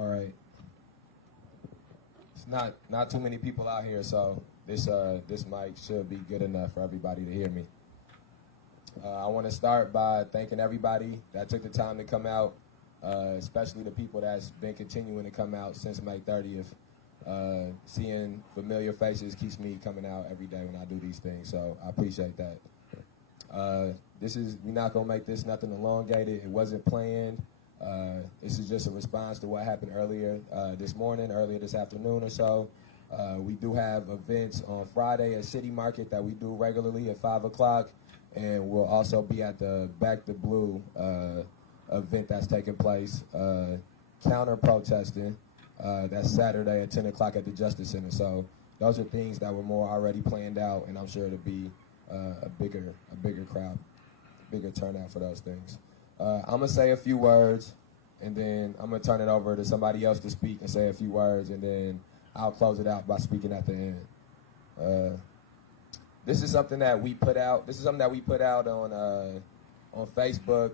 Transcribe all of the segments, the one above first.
All right. It's not too many people out here, so this mic should be good enough for everybody to hear me. I want to start by thanking everybody that took the time to come out, especially the people that's been continuing to come out since May 30th. Seeing familiar faces keeps me coming out every day when I do these things, so I appreciate that. We're not gonna make this nothing elongated. It wasn't planned. This is just a response to what happened earlier this afternoon or so. We do have events on Friday at City Market that we do regularly at 5 o'clock, and we'll also be at the Back the Blue event that's taking place, counter-protesting. That's Saturday at 10 o'clock at the Justice Center. So those are things that were more already planned out, and I'm sure it'll be a bigger crowd, bigger turnout for those things. I'm going to say a few words, and then I'm going to turn it over to somebody else to speak and say a few words, and then I'll close it out by speaking at the end. This is something that we put out. This is something that we put out on Facebook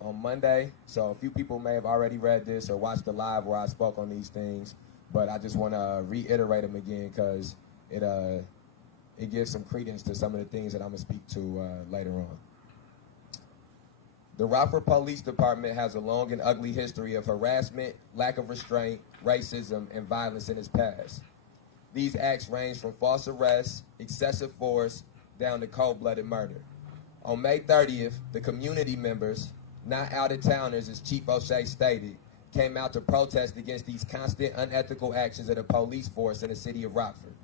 on Monday. So a few people may have already read this or watched the live where I spoke on these things, but I just want to reiterate them again because it gives some credence to some of the things that I'm going to speak to later on. The Rockford Police Department has a long and ugly history of harassment, lack of restraint, racism, and violence in its past. These acts range from false arrests, excessive force, down to cold-blooded murder. On May 30th, the community members, not out-of-towners as Chief O'Shea stated, came out to protest against these constant unethical actions of the police force in the city of Rockford.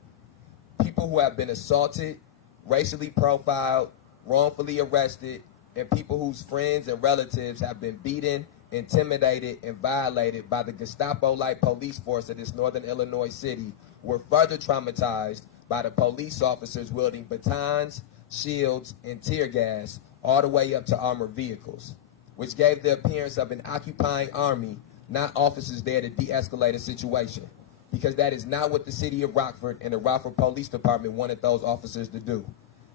People who have been assaulted, racially profiled, wrongfully arrested, and people whose friends and relatives have been beaten, intimidated, and violated by the Gestapo-like police force of this northern Illinois city were further traumatized by the police officers wielding batons, shields, and tear gas all the way up to armored vehicles, which gave the appearance of an occupying army, not officers there to de-escalate a situation, because that is not what the city of Rockford and the Rockford Police Department wanted those officers to do.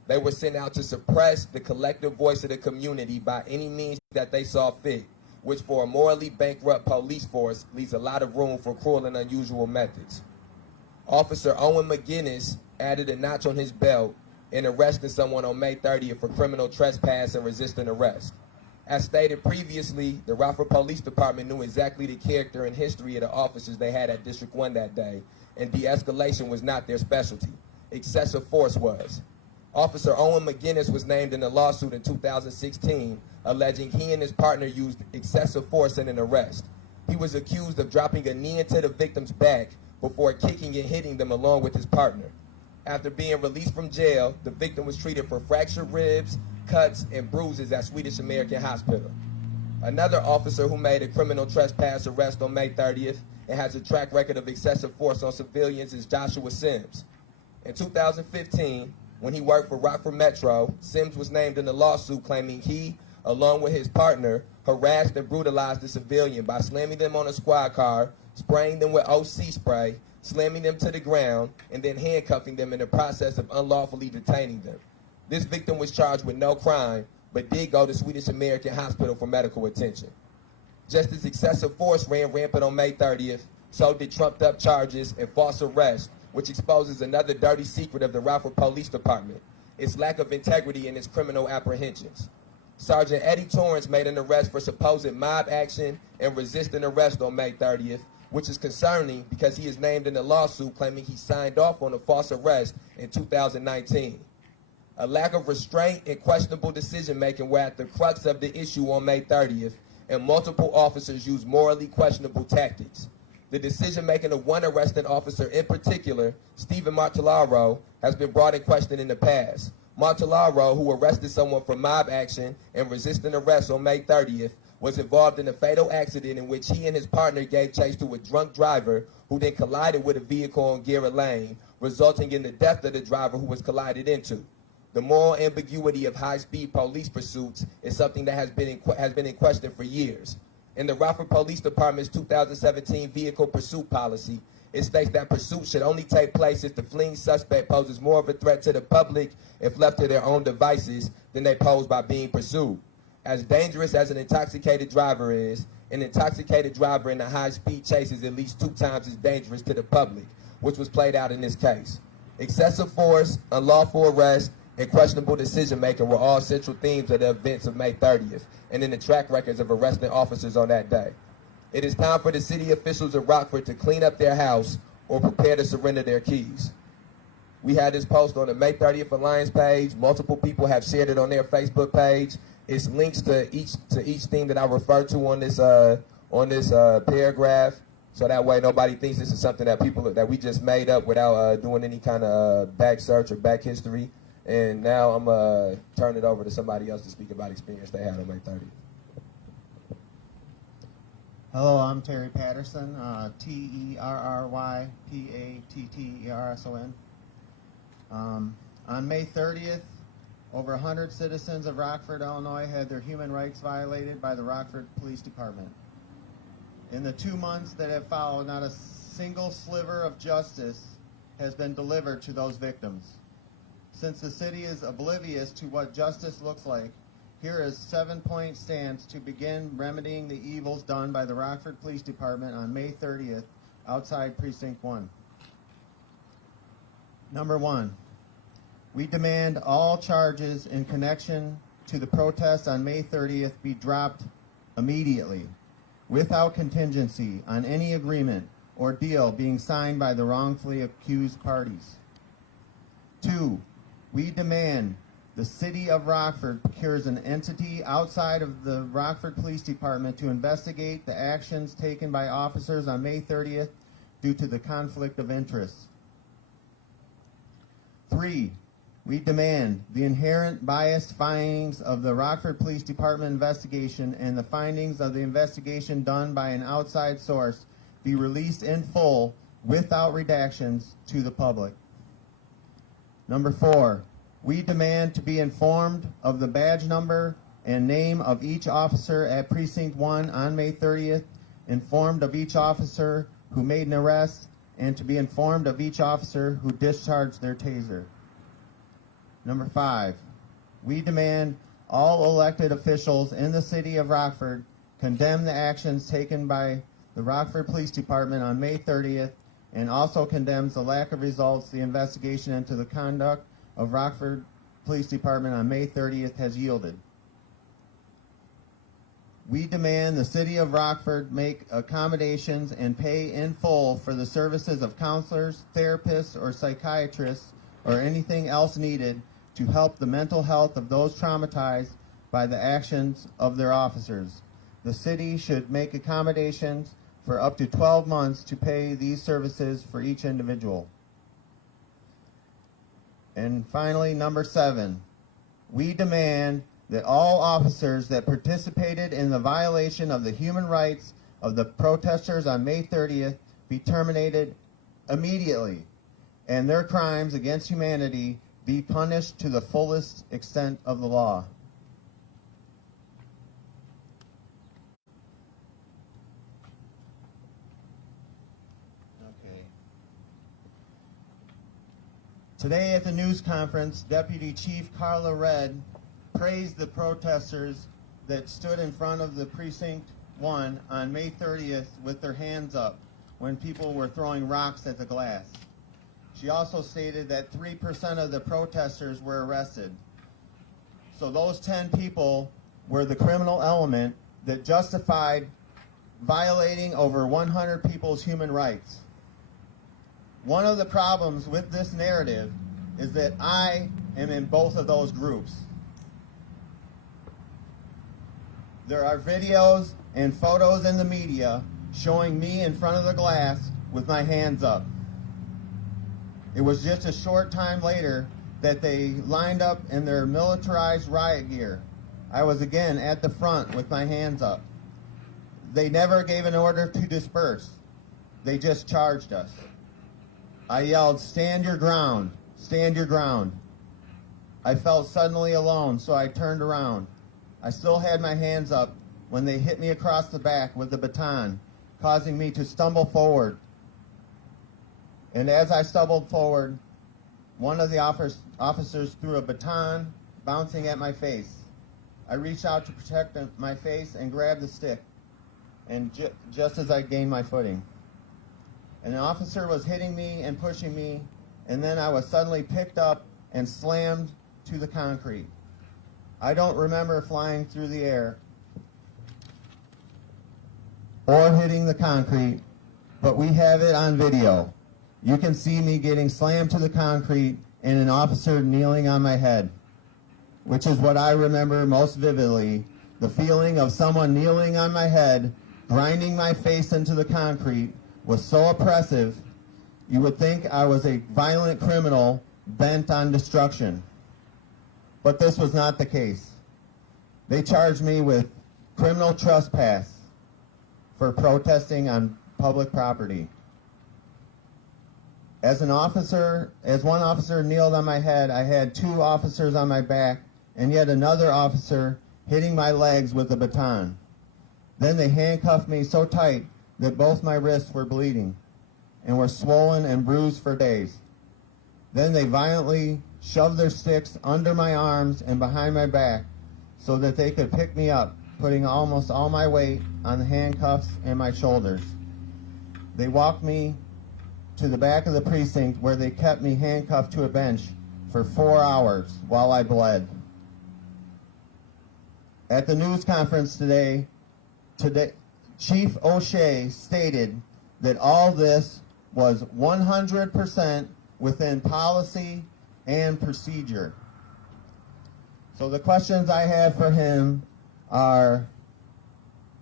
They were sent out to suppress the collective voice of the community by any means that they saw fit, which for a morally bankrupt police force leaves a lot of room for cruel and unusual methods. Officer Owen McGinnis added a notch on his belt in arresting someone on May 30th for criminal trespass and resisting arrest. As stated previously, the Rockford Police Department knew exactly the character and history of the officers they had at District 1 that day, and de-escalation was not their specialty. Excessive force was. Officer Owen McGinnis was named in a lawsuit in 2016, alleging he and his partner used excessive force in an arrest. He was accused of dropping a knee into the victim's back before kicking and hitting them along with his partner. After being released from jail, the victim was treated for fractured ribs, cuts, and bruises at Swedish American Hospital. Another officer who made a criminal trespass arrest on May 30th and has a track record of excessive force on civilians is Joshua Sims. In 2015, when he worked for Rockford Metro, Sims was named in the lawsuit claiming he, along with his partner, harassed and brutalized the civilian by slamming them on a squad car, spraying them with OC spray, slamming them to the ground, and then handcuffing them in the process of unlawfully detaining them. This victim was charged with no crime, but did go to Swedish American Hospital for medical attention. Just as excessive force ran rampant on May 30th, so did trumped-up charges and false arrests, which exposes another dirty secret of the Rockford Police Department, its lack of integrity in its criminal apprehensions. Sergeant Eddie Torrance made an arrest for supposed mob action and resisting arrest on May 30th, which is concerning because he is named in the lawsuit claiming he signed off on a false arrest in 2019. A lack of restraint and questionable decision-making were at the crux of the issue on May 30th, and multiple officers used morally questionable tactics. The decision-making of one arresting officer in particular, Stephen Martellaro, has been brought in question in the past. Martellaro, who arrested someone for mob action and resisting arrest on May 30th, was involved in a fatal accident in which he and his partner gave chase to a drunk driver who then collided with a vehicle on Garrett Lane, resulting in the death of the driver who was collided into. The moral ambiguity of high-speed police pursuits is something that has been in question for years. In the Rockford Police Department's 2017 vehicle pursuit policy, it states that pursuit should only take place if the fleeing suspect poses more of a threat to the public if left to their own devices than they pose by being pursued. As dangerous as an intoxicated driver is, an intoxicated driver in a high-speed chase is at least 2 times as dangerous to the public, which was played out in this case. Excessive force, unlawful arrest, and questionable decision-making were all central themes of the events of May 30th and in the track records of arresting officers on that day. It is time for the city officials of Rockford to clean up their house or prepare to surrender their keys. We had this post on the May 30th Alliance page. Multiple people have shared it on their Facebook page. It's links to each thing that I referred to on this paragraph, so that way nobody thinks this is something that we just made up without doing any kind of back search or back history. And now I'm gonna turn it over to somebody else to speak about experience they had on May 30th. Hello, I'm Terry Patterson, Terrypatterson. On May 30th, over 100 citizens of Rockford, Illinois had their human rights violated by the Rockford Police Department. In the 2 months that have followed, not a single sliver of justice has been delivered to those victims. Since the city is oblivious to what justice looks like, here is 7-point stance to begin remedying the evils done by the Rockford Police Department on May 30th outside Precinct 1. Number 1, we demand all charges in connection to the protest on May 30th be dropped immediately, without contingency on any agreement or deal being signed by the wrongfully accused parties. 2, we demand the City of Rockford procures an entity outside of the Rockford Police Department to investigate the actions taken by officers on May 30th due to the conflict of interest. 3, we demand the inherent biased findings of the Rockford Police Department investigation and the findings of the investigation done by an outside source be released in full without redactions to the public. Number 4, we demand to be informed of the badge number and name of each officer at Precinct 1 on May 30th, informed of each officer who made an arrest, and to be informed of each officer who discharged their taser. Number 5, we demand all elected officials in the city of Rockford condemn the actions taken by the Rockford Police Department on May 30th and also condemns the lack of results the investigation into the conduct of Rockford Police Department on May 30th has yielded. We demand the City of Rockford make accommodations and pay in full for the services of counselors, therapists, or psychiatrists, or anything else needed to help the mental health of those traumatized by the actions of their officers. The city should make accommodations for up to 12 months to pay these services for each individual. And finally, number 7, we demand that all officers that participated in the violation of the human rights of the protesters on May 30th be terminated immediately, and their crimes against humanity be punished to the fullest extent of the law. Today at the news conference, Deputy Chief Carla Red praised the protesters that stood in front of the Precinct 1 on May 30th with their hands up when people were throwing rocks at the glass. She also stated that 3% of the protesters were arrested. So those 10 people were the criminal element that justified violating over 100 people's human rights. One of the problems with this narrative is that I am in both of those groups. There are videos and photos in the media showing me in front of the glass with my hands up. It was just a short time later that they lined up in their militarized riot gear. I was again at the front with my hands up. They never gave an order to disperse. They just charged us. I yelled, "Stand your ground, stand your ground." I felt suddenly alone, so I turned around. I still had my hands up when they hit me across the back with the baton, causing me to stumble forward. And as I stumbled forward, one of the officers threw a baton bouncing at my face. I reached out to protect my face and grabbed the stick, and just as I gained my footing. An officer was hitting me and pushing me, and then I was suddenly picked up and slammed to the concrete. I don't remember flying through the air or hitting the concrete, but we have it on video. You can see me getting slammed to the concrete and an officer kneeling on my head, which is what I remember most vividly. The feeling of someone kneeling on my head, grinding my face into the concrete, was so oppressive, you would think I was a violent criminal bent on destruction. But this was not the case. They charged me with criminal trespass for protesting on public property. As one officer kneeled on my head, I had two officers on my back and yet another officer hitting my legs with a baton. Then they handcuffed me so tight that both my wrists were bleeding and were swollen and bruised for days. Then they violently shoved their sticks under my arms and behind my back so that they could pick me up, putting almost all my weight on the handcuffs and my shoulders. They walked me to the back of the precinct where they kept me handcuffed to a bench for 4 hours while I bled. At the news conference today, Chief O'Shea stated that all this was 100% within policy and procedure. So the questions I have for him are,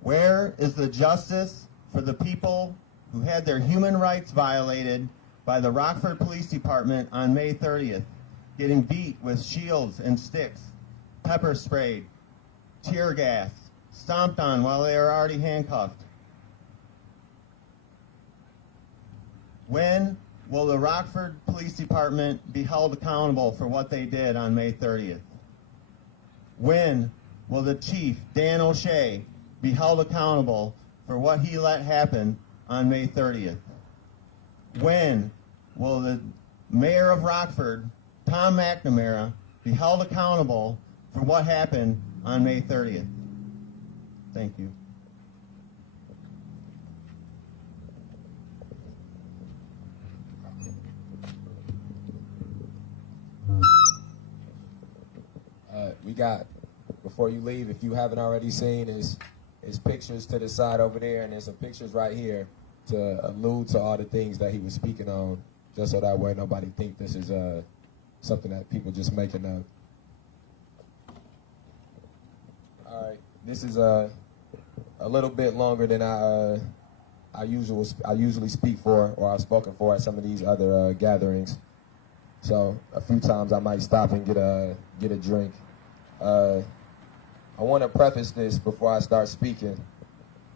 where is the justice for the people who had their human rights violated by the Rockford Police Department on May 30th, getting beat with shields and sticks, pepper sprayed, tear gas, stomped on while they were already handcuffed? When will the Rockford Police Department be held accountable for what they did on May 30th? When will the chief, Dan O'Shea, be held accountable for what he let happen on May 30th? When will the mayor of Rockford, Tom McNamara, be held accountable for what happened on May 30th? Thank you. We got, before you leave, if you haven't already seen, is pictures to the side over there, and there's some pictures right here to allude to all the things that he was speaking on, just so that way nobody think this is something that people just making up. All right, this is a little bit longer than I usually speak for, or I've spoken for at some of these other gatherings. So a few times I might stop and get a drink. I want to preface this before I start speaking,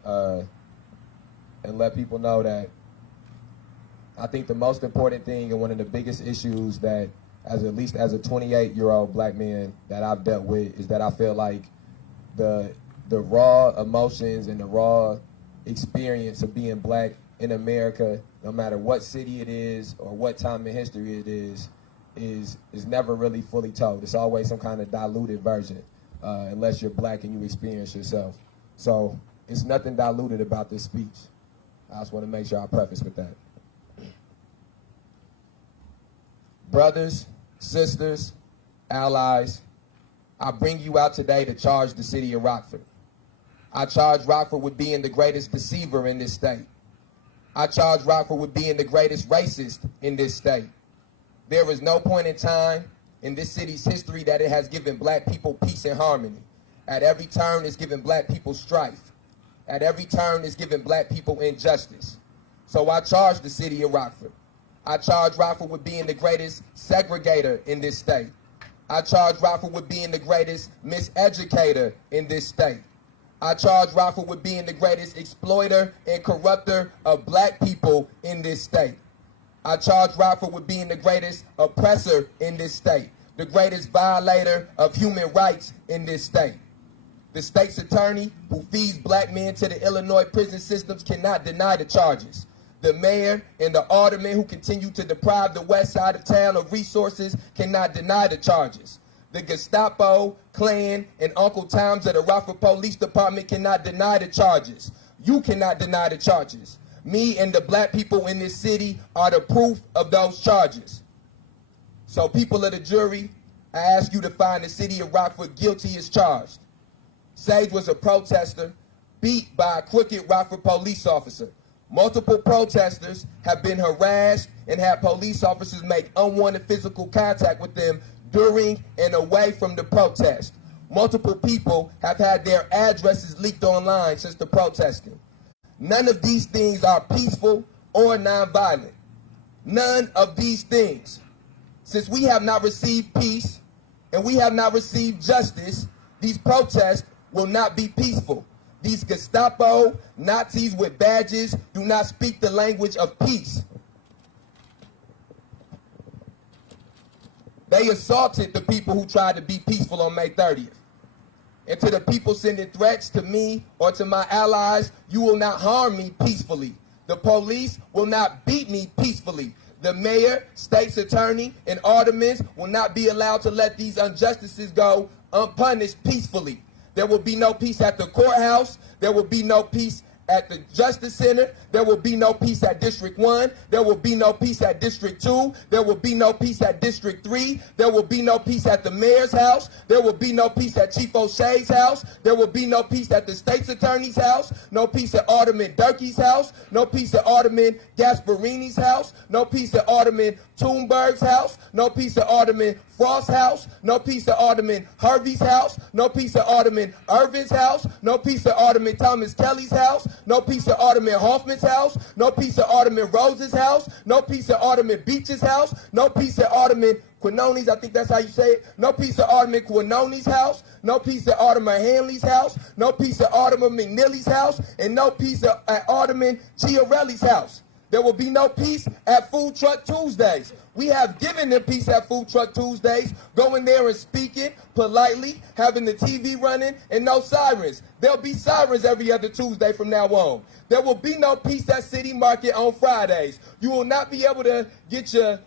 and let people know that I think the most important thing and one of the biggest issues that, at least as a 28-year-old black man, that I've dealt with is that I feel like the raw emotions and the raw experience of being black in America, no matter what city it is or what time in history it is never really fully told. It's always some kind of diluted version, unless you're black and you experience yourself. So it's nothing diluted about this speech. I just want to make sure I preface with that. Brothers, sisters, allies, I bring you out today to charge the city of Rockford. I charge Rockford with being the greatest deceiver in this state. I charge Rockford with being the greatest racist in this state. There is no point in time in this city's history that it has given black people peace and harmony. At every turn, it's given black people strife. At every turn, it's given black people injustice. So I charge the city of Rockford. I charge Rockford with being the greatest segregator in this state. I charge Rockford with being the greatest miseducator in this state. I charge Rockford with being the greatest exploiter and corrupter of black people in this state. I charge Rockford with being the greatest oppressor in this state, the greatest violator of human rights in this state. The state's attorney, who feeds black men to the Illinois prison systems, cannot deny the charges. The mayor and the aldermen who continue to deprive the west side of town of resources cannot deny the charges. The Gestapo, Klan, and Uncle Toms of the Rockford Police Department cannot deny the charges. You cannot deny the charges. Me and the black people in this city are the proof of those charges. So people of the jury, I ask you to find the city of Rockford guilty as charged. Sage was a protester beat by a crooked Rockford police officer. Multiple protesters have been harassed and had police officers make unwanted physical contact with them during and away from the protest. Multiple people have had their addresses leaked online since the protesting. None of these things are peaceful or nonviolent. None of these things. Since we have not received peace and we have not received justice, these protests will not be peaceful. These Gestapo, Nazis with badges do not speak the language of peace. They assaulted the people who tried to be peaceful on May 30th. And to the people sending threats to me or to my allies, you will not harm me peacefully. The police will not beat me peacefully. The mayor, state's attorney, and aldermen will not be allowed to let these injustices go unpunished peacefully. There will be no peace at the courthouse. There will be no peace at the Justice Center. There will be no peace at District 1. There will be no peace at District 2. There will be no peace at District 3. There will be no peace at the mayor's house. There will be no peace at Chief O'Shea's house. There will be no peace at the state's attorney's house. No peace at Alderman Durkee's house. No peace at Alderman Gasparini's house. No peace at Alderman Thunberg's house. No peace at Alderman Frost's house. No peace at Alderman Harvey's house. No peace at Alderman Irvin's house. No peace at Alderman Thomas Kelly's house. No peace at Alderman Hoffman's house. No peace at Alderman Rose's house. No peace at Alderman Beach's house. No peace at Alderman Quinoni's, I think that's how you say it. No peace at Alderman Quinoni's house. No peace at Alderman Hanley's house. No peace at Alderman McNeely's house. And no peace at Alderman Chiarelli's house. There will be no peace at Food Truck Tuesdays. We have given them peace at Food Truck Tuesdays, going there and speaking politely, having the TV running, and no sirens. There'll be sirens every other Tuesday from now on. There will be no peace at City Market on Fridays. You will not be able to get your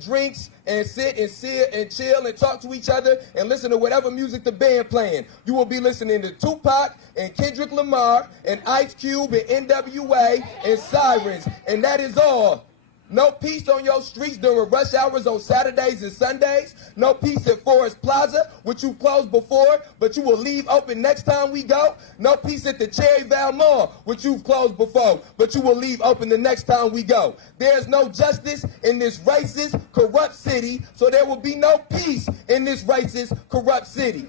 drinks and sit and chill and talk to each other and listen to whatever music the band playing. You will be listening to Tupac and Kendrick Lamar and Ice Cube and NWA and sirens, and that is all. No peace on your streets during rush hours on Saturdays and Sundays. No peace at Forest Plaza, which you closed before, but you will leave open next time we go. No peace at the Cherryvale Mall, which you've closed before, but you will leave open the next time we go. There's no justice in this racist, corrupt city, so there will be no peace in this racist, corrupt city.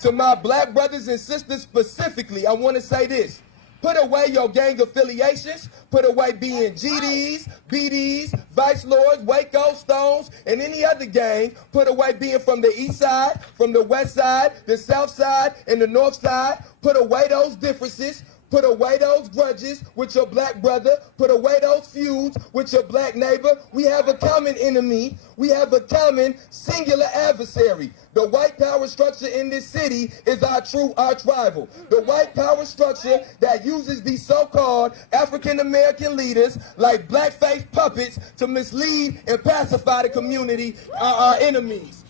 To my black brothers and sisters specifically, I want to say this. Put away your gang affiliations. Put away being GDs, BDs, Vice Lords, Waco, Stones, and any other gang. Put away being from the east side, from the west side, the south side, and the north side. Put away those differences. Put away those grudges with your black brother. Put away those feuds with your black neighbor. We have a common enemy. We have a common singular adversary. The white power structure in this city is our true arch rival. The white power structure that uses these so-called African-American leaders like blackface puppets to mislead and pacify the community are our enemies.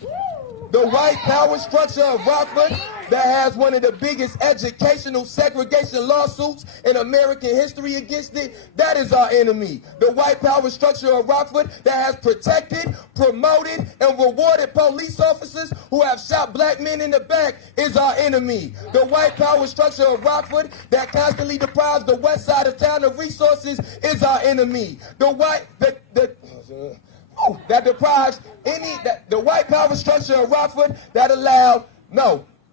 The white power structure of Rockford that has one of the biggest educational segregation lawsuits in American history against it, that is our enemy. The white power structure of Rockford that has protected, promoted, and rewarded police officers who have shot black men in the back is our enemy. The white power structure of Rockford that constantly deprives the west side of town of resources is our enemy. The white power structure of Rockford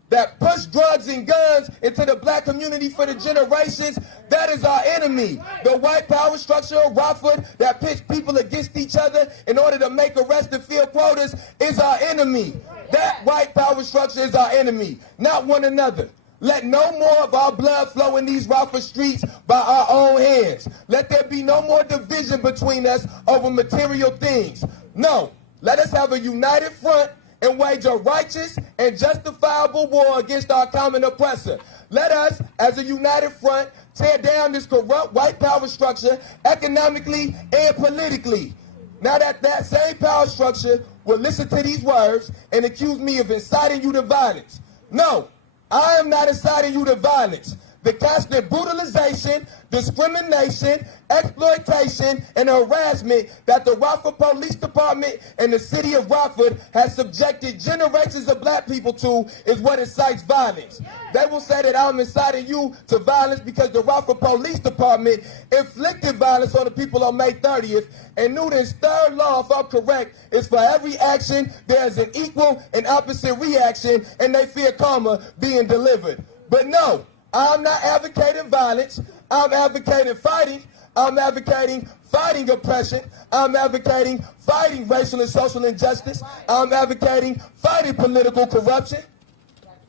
that push drugs and guns into the black community for the generations, that is our enemy. The white power structure of Rockford that pits people against each other in order to make arrests and fill quotas is our enemy. That white power structure is our enemy, not one another. Let no more of our blood flow in these Rockford streets by our own hands. Let there be no more division between us over material things. No, let us have a united front and wage a righteous and justifiable war against our common oppressor. Let us, as a united front, tear down this corrupt white power structure economically and politically. Now that same power structure will listen to these words and accuse me of inciting you to violence. No, I am not inciting you to violence. The constant brutalization, discrimination, exploitation, and harassment that the Rockford Police Department and the city of Rockford has subjected generations of black people to is what incites violence. They will say that I'm inciting you to violence because the Rockford Police Department inflicted violence on the people on May 30th, and Newton's third law, if I'm correct, is for every action there's an equal and opposite reaction, and they fear karma being delivered. But no, I'm not advocating violence. I'm advocating fighting. I'm advocating fighting oppression. I'm advocating fighting racial and social injustice. I'm advocating fighting political corruption.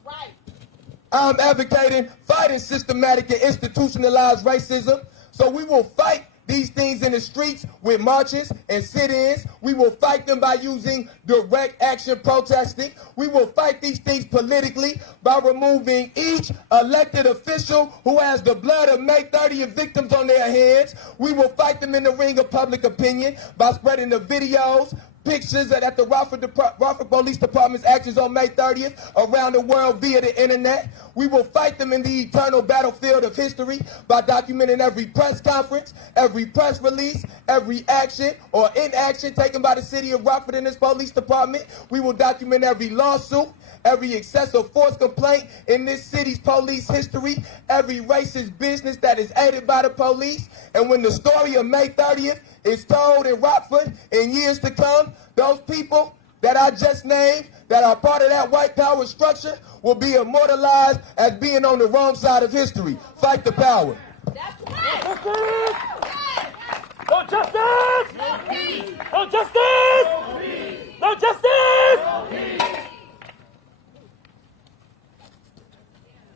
Right. I'm advocating fighting systematic and institutionalized racism. So we will fight these things in the streets with marches and sit-ins. We will fight them by using direct action protesting. We will fight these things politically by removing each elected official who has the blood of May 30th victims on their hands. We will fight them in the ring of public opinion by spreading the videos, pictures that the Rockford Police Department's actions on May 30th around the world via the internet. We will fight them in the eternal battlefield of history by documenting every press conference, every press release, every action or inaction taken by the city of Rockford and its police department. We will document every lawsuit, every excessive force complaint in this city's police history, every racist business that is aided by the police. And when the story of May 30th is told in Rockford in years to come, those people that I just named that are part of that white power structure will be immortalized as being on the wrong side of history. Fight the power. That's right. No justice! No peace. No justice! No justice!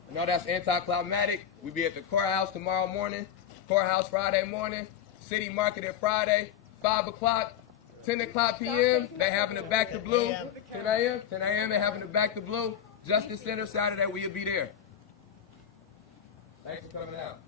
I know that's anticlimactic. We'll be at the courthouse tomorrow morning, courthouse Friday morning, city market at Friday, 5 o'clock, 10 o'clock p.m. They having the Back to Blue. 10 a.m. 10 a.m. They having the Back to Blue. Justice Center Saturday. We'll be there. Thanks for coming out.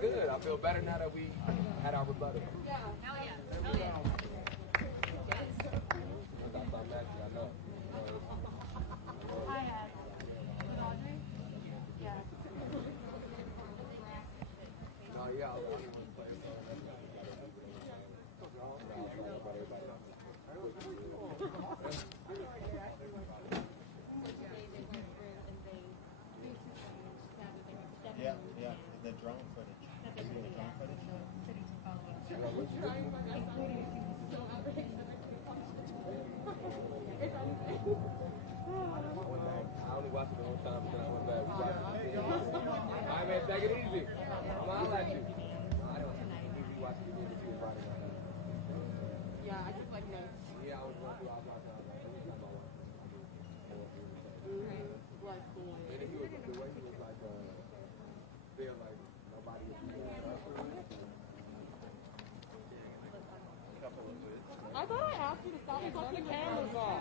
Good. I feel better now that we had our rebuttal. Yeah. Hell yeah. Hell yeah. I know. Hi, Audrey. Yeah. No, yeah. Yeah, the drone footage. The drone footage? I only watched it the whole time, but then I went back. All right, man, take it easy. I'm gonna let you. I don't usually watch the movie Friday night. Yeah, I just like notes. Yeah, I was going through all my time. Like cool. And then he was, the way he was like, feel like nobody was I thought I asked you to stop and turn the cameras off.